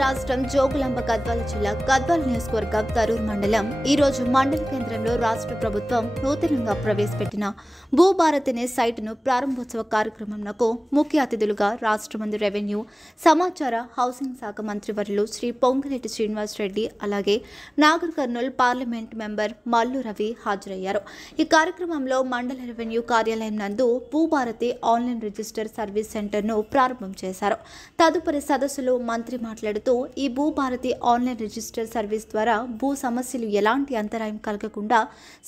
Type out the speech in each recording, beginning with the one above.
రాష్ట్రం జోగులాంబ గద్వాల జిల్లా గద్వాల నియోజకవర్గం తరూర్ మండలం ఈ రోజు మండల కేంద్రంలో రాష్ట్ర ప్రభుత్వం నూతనంగా ప్రవేశపెట్టిన భూభారత్ అనే సైట్ను ప్రారంభోత్సవ కార్యక్రమంకు ముఖ్య అతిథులుగా రాష్ట్ర మంత్రి రెవెన్యూ సమాచార హౌసింగ్ శాఖ మంత్రివర్యులు శ్రీ పొంగిరెడ్డి శ్రీనివాస్ రెడ్డి అలాగే నాగర్ కర్నూల్ పార్లమెంట్ మెంబర్ మల్లు రవి హాజరయ్యారు। ఈ కార్యక్రమంలో మండల రెవెన్యూ కార్యాలయం నందు భూభారతి ఆన్లైన్ రిజిస్టర్ సర్వీస్ సెంటర్ను ప్రారంభం చేశారు। తదుపరి సదస్సులో మంత్రి మాట్లాడుతూ ఈ భూభారతి ఆన్లైన్ రిజిస్టర్ సర్వీస్ ద్వారా భూ సమస్యలు ఎలాంటి అంతరాయం కలగకుండా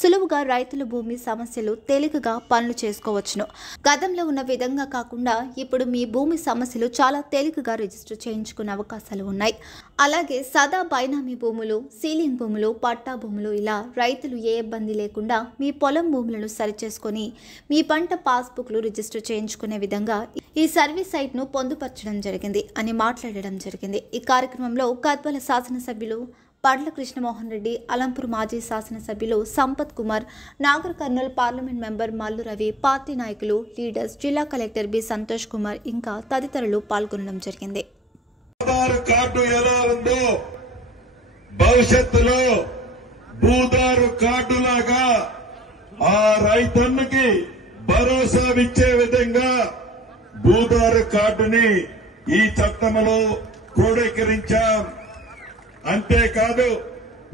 సులువుగా రైతుల భూమి సమస్యలు తేలికగా పనులు చేసుకోవచ్చును। గతంలో ఉన్న విధంగా కాకుండా ఇప్పుడు మీ భూమి సమస్యలు చాలా తేలికగా రిజిస్టర్ చేయించుకునే అవకాశాలు ఉన్నాయి। అలాగే సదా బైనామీ భూములు, సీలింగ్ భూములు, పట్టా భూములు ఇలా రైతులు ఏ ఇబ్బంది లేకుండా మీ పొలం భూములను సరిచేసుకొని మీ పంట పాస్బుక్లు రిజిస్టర్ చేయించుకునే విధంగా ఈ సర్వీస్ సైట్ను పొందుపరచడం జరిగింది అని మాట్లాడడం జరిగింది। ఈ కార్యక్రమంలో గద్వాల శాసనసభ్యులు పడ్ల కృష్ణమోహన్ రెడ్డి, అలంపూర్ మాజీ శాసనసభ్యులు Sampath Kumar, Nagar Kurnool parliament member Mallu Ravi, party నాయకులు, లీడర్స్, జిల్లా కలెక్టర్ బి సంతోష్ కుమార్ ఇంకా తదితరులు పాల్గొనడం జరిగింది। ఆధార్ కార్డు ఎలా ఉందో భవిష్యత్తులో భూదారు కార్డు లాగా ఆ రైతన్నకి భరోసా ఇచ్చే విధంగా భూదారు కార్డుని ఈ చట్టంలో క్రోడీకరించాం। అంతేకాదు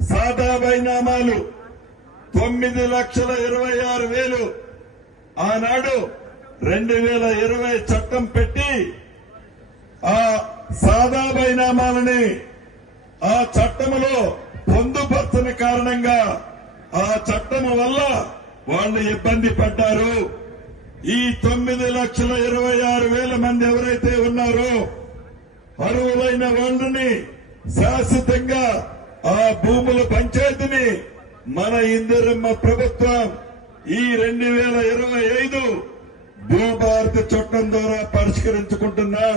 సాదా బైనామాలు 9,26,000 ఆనాడు 2020 చట్టం పెట్టి ఆ సాదా బైనామాలని ఆ చట్టములో పొందుపరచని కారణంగా ఆ చట్టము వల్ల వాళ్ళు ఇబ్బంది పడ్డారు। ఈ 9,26,000 మంది ఎవరైతే ఉన్నారో అర్హులైన వాళ్ళని శాశ్వతంగా ఆ భూముల పంచాయతీని మన ఇందిరమ్మ ప్రభుత్వం ఈ 2025 భూభారత చట్టం ద్వారా పరిష్కరించుకుంటున్నాం।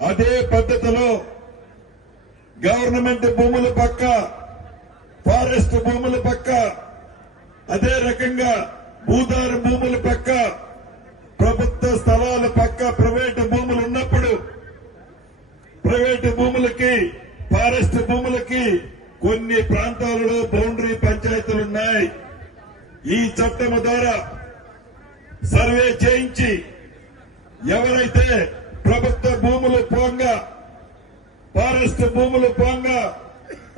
అదే పద్ధతిలో గవర్నమెంట్ భూముల పక్క, ఫారెస్ట్ భూముల పక్క, అదే రకంగా భూదారు భూముల పక్క, ప్రభుత్వ స్థలాల పక్క ప్రైవేటు భూములు ఉన్నప్పుడు ప్రైవేటు భూములకి, ఫారెస్ట్ భూములకి కొన్ని ప్రాంతాలలో బౌండరీ పంచాయతీలున్నాయి। ఈ చట్టం ద్వారా సర్వే చేయించి ఎవరైతే ప్రభుత్వ భూములు పోంగా, ఫారెస్ట్ భూములు పోంగా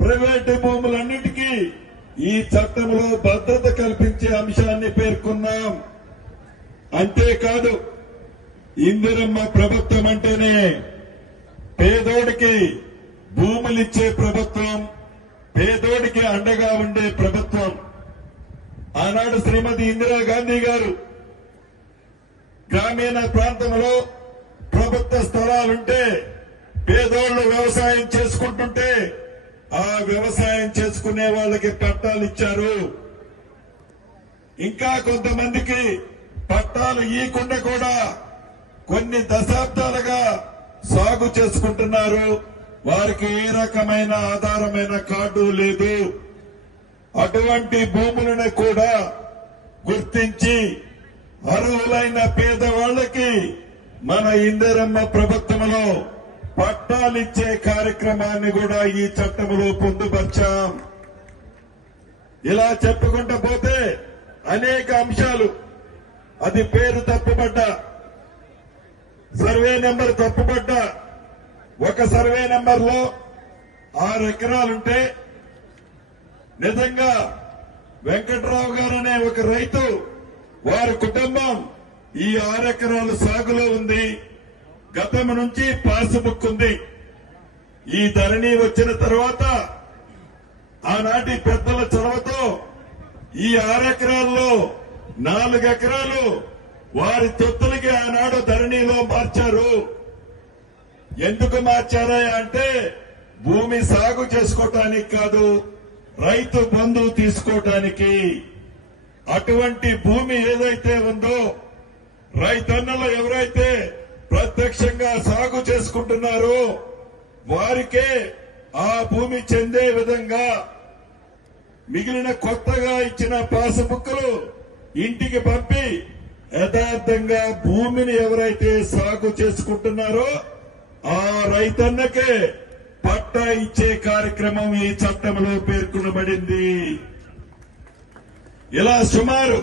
ప్రైవేటు భూములన్నిటికీ ఈ చట్టంలో భద్రత కల్పించే అంశాన్ని పేర్కొన్నాం। అంతేకాదు ఇందిరమ్మ ప్రభుత్వం అంటేనే పేదోడికి భూములిచ్చే ప్రభుత్వం, పేదోడికి అండగా ఉండే ప్రభుత్వం। ఆనాడు శ్రీమతి ఇందిరాగాంధీ గారు గ్రామీణ ప్రాంతంలో ప్రభుత్వ స్థలాలుంటే పేదోళ్లు వ్యవసాయం చేసుకుంటుంటే ఆ వ్యవసాయం చేసుకునే వాళ్ళకి పట్టాలు ఇచ్చారు। ఇంకా కొంతమందికి పట్టాలు ఇవ్వకుండా కూడా కొన్ని దశాబ్దాలుగా సాగు చేసుకుంటున్నారు। వారికి ఏ రకమైన ఆధారమైన కార్డు లేదు। అటువంటి భూములను కూడా గుర్తించి అర్హులైన పేదవాళ్లకి మన ఇందిరమ్మ ప్రభుత్వంలో పట్టాలిచ్చే కార్యక్రమాన్ని కూడా ఈ చట్టంలో పొందుపరిచాం। ఇలా చెప్పుకుంటూ పోతే అనేక అంశాలు, అది పేరు తప్పుపడ్డా, సర్వే నెంబర్ తప్పుపడ్డా, ఒక సర్వే నెంబర్లో 6 ఎకరాలుంటే నిజంగా వెంకట్రావు గారు అనే ఒక రైతు, వారి కుటుంబం ఈ 6 ఎకరాలు సాగులో ఉంది, గతం నుంచి పాస్బుక్ ఉంది। ఈ ధరణి వచ్చిన తర్వాత ఆనాటి పెద్దల చొరవతో ఈ 6 ఎకరాల్లో 4 ఎకరాలు వారి తొత్తులకి ఆనాడు ధరణిలో మార్చారు। ఎందుకు మార్చారా అంటే భూమి సాగు చేసుకోవటానికి కాదు, రైతు బంధు తీసుకోవటానికి। అటువంటి భూమి ఏదైతే ఉందో రైతన్నలు ఎవరైతే ప్రత్యక్షంగా సాగు చేసుకుంటున్నారో వారికే ఆ భూమి చెందే విధంగా మిగిలిన కొత్తగా ఇచ్చిన పాస్బుక్లు ఇంటికి పంపి యథార్థంగా భూమిని ఎవరైతే సాగు చేసుకుంటున్నారో ఆ రైతన్నకే పట్టా ఇచ్చే కార్యక్రమం ఈ చట్టంలో పేర్కొనబడింది. ఇలా సుమారు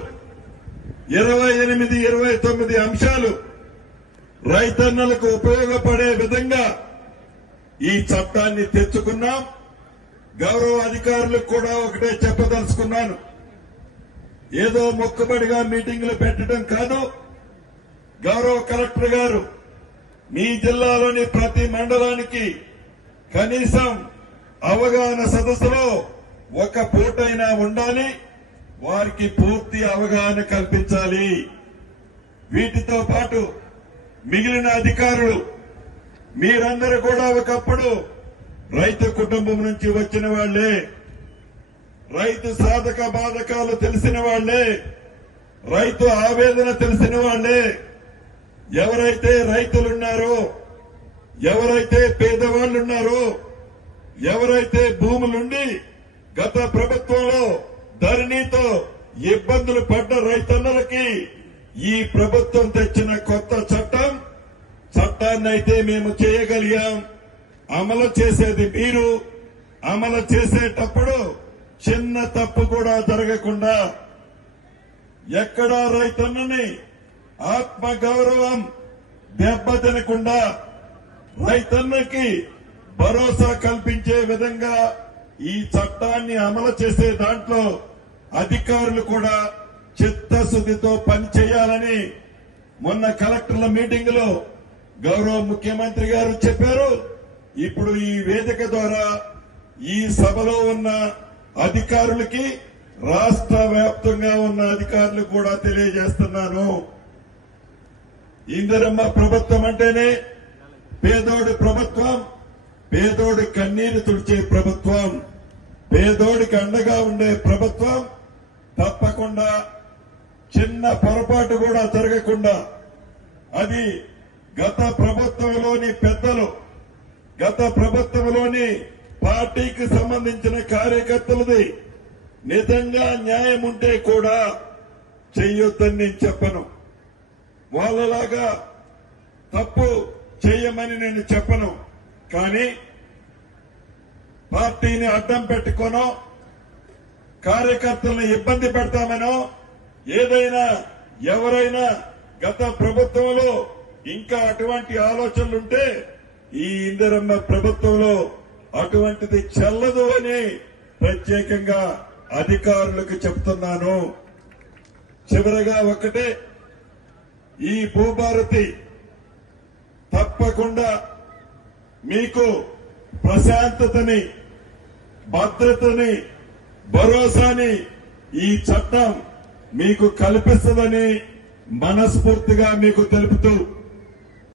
28-29 అంశాలు రైతన్నలకు ఉపయోగపడే విధంగా ఈ చట్టాన్ని తెచ్చుకున్నాం. గౌరవ అధికారులకు కూడా ఒకటే చెప్పదలుచుకున్నాను, ఏదో మొక్కుబడిగా మీటింగులు పెట్టడం కాదు. గౌరవ కలెక్టర్ గారు మీ జిల్లాలోని ప్రతి మండలానికి కనీసం అవగాహన సదస్సులో ఒక పూటైనా ఉండాలి, వారికి పూర్తి అవగాహన కల్పించాలి. వీటితో పాటు మిగిలిన అధికారులు మీరందరూ కూడా ఒకప్పుడు రైతు కుటుంబం నుంచి వచ్చిన వాళ్లే, రైతు సాధక బాధకాలు తెలిసిన వాళ్లే, రైతు ఆవేదన తెలిసిన వాళ్లే. ఎవరైతే రైతులున్నారో, ఎవరైతే పేదవాళ్లున్నారో, ఎవరైతే భూములుండి గత ప్రభుత్వంలో ధరణితో ఇబ్బందులు పడ్డ రైతన్నలకి ఈ ప్రభుత్వం తెచ్చిన కొత్త చట్టాన్నైతే మేము చేయగలిగాం. అమలు చేసేది మీరు. అమలు చేసేటప్పుడు చిన్న తప్పు కూడా జరగకుండా, ఎక్కడా రైతన్నని ఆత్మ గౌరవం దెబ్బతినకుండా రైతన్నకి భరోసా కల్పించే విధంగా ఈ చట్టాన్ని అమలు చేసే దాంట్లో అధికారులు కూడా చిత్తశుద్ధితో పనిచేయాలని మొన్న కలెక్టర్ల మీటింగ్ లో గౌరవ ముఖ్యమంత్రి గారు చెప్పారు. ఇప్పుడు ఈ వేదిక ద్వారా ఈ సభలో ఉన్న అధికారులకి, రాష్ట్ర వ్యాప్తంగా ఉన్న అధికారులు కూడా తెలియజేస్తున్నాను, ఇందిరమ్మ ప్రభుత్వం అంటేనే పేదోడి ప్రభుత్వం, పేదోడి కన్నీరు తుడిచే ప్రభుత్వం, పేదోడికి అండగా ఉండే ప్రభుత్వం. తప్పకుండా చిన్న పొరపాటు కూడా జరగకుండా, అది గత ప్రభుత్వంలోని పెద్దలు, గత ప్రభుత్వంలోని పార్టీకి సంబంధించిన కార్యకర్తలది నిజంగా న్యాయం ఉంటే కూడా చెయ్యొద్దని నేను చెప్పను. వాళ్ళలాగా తప్పు చేయమని నేను చెప్పను. కానీ పార్టీని అడ్డం పెట్టుకోనో, కార్యకర్తలను ఇబ్బంది పెడతామనో, ఏదైనా ఎవరైనా గత ప్రభుత్వంలో ఇంకా అటువంటి ఆలోచనలుంటే ఈ ఇందిరమ్మ ప్రభుత్వంలో అటువంటిది చెల్లదు అని ప్రత్యేకంగా అధికారులకు చెప్తున్నాను. చివరగా ఒకటే, ఈ భూభారతి తప్పకుండా మీకు ప్రశాంతతని, భద్రతని, భరోసాని ఈ చట్టం మీకు కల్పిస్తుందని మనస్ఫూర్తిగా మీకు తెలుపుతూ